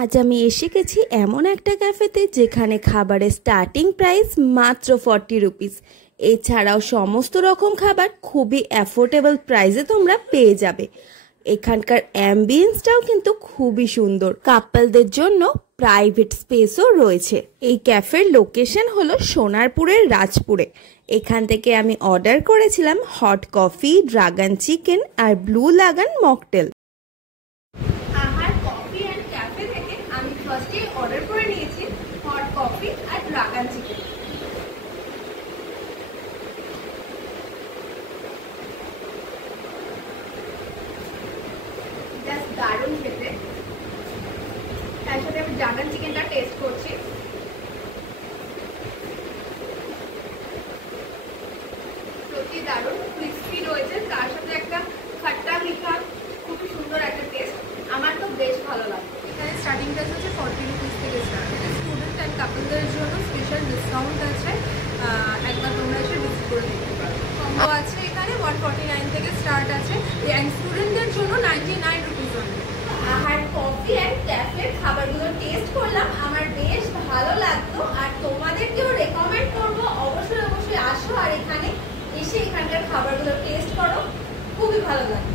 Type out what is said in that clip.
আজ আমি এসে গেছি এমন একটা ক্যাফেতে যেখানে খাবারের স্টার্টিং প্রাইস মাত্র 40 রুপিস। এছাড়াও সমস্ত রকম খাবার খুবই অ্যাফোর্ডেবল প্রাইসে তোমরা পেয়ে যাবে। এখানকার অ্যাম্বিয়েন্সটাও কিন্তু খুবই সুন্দর। কাপলদের জন্য প্রাইভেট স্পেসও রয়েছে। এই ক্যাফের লোকেশন হলো সোনারপুরের রাজপুরে। এখান থেকে আমি অর্ডার করেছিলাম হট কফি, ড্রাগন চিকেন আর ব্লু লাগান মকটেল। ফার্স্টে অর্ডার করে নিয়েছি হট কফি আর ড্রাগন চিকেন। জাস্ট দারুণ খেতে। তার সাথে আমি ড্রাগন চিকেনটা টেস্ট করছি। সত্যি দারুণ, ক্রিস্পি রয়েছে, তার সাথে একটা খাট্টা মিঠা, খুবই সুন্দর একটা টেস্ট। আমার তো বেশ ভালো লাগে। এখানে স্টার্টিং প্রাইস হচ্ছে 40 রুপিস থেকে স্টার্ট। এটা স্টুডেন্ট অ্যান্ড কাপলদের জন্য স্পেশাল ডিসকাউন্ট আছে, একবার তোমরা এসে ভিজিট করে দেখতে পারো। কম্বো আছে এখানে 149 থেকে স্টার্ট আছে, অ্যান্ড স্টুডেন্টদের জন্য 99 রুপিস অনলি। আর কফি অ্যান্ড ক্যাফের খাবারগুলো টেস্ট করলাম, আমার বেশ ভালো লাগলো। আর তোমাদেরকেও রেকমেন্ড করবো অবশ্যই আসো আর এখানে এসে এখানকার খাবারগুলো টেস্ট করো, খুবই ভালো লাগে।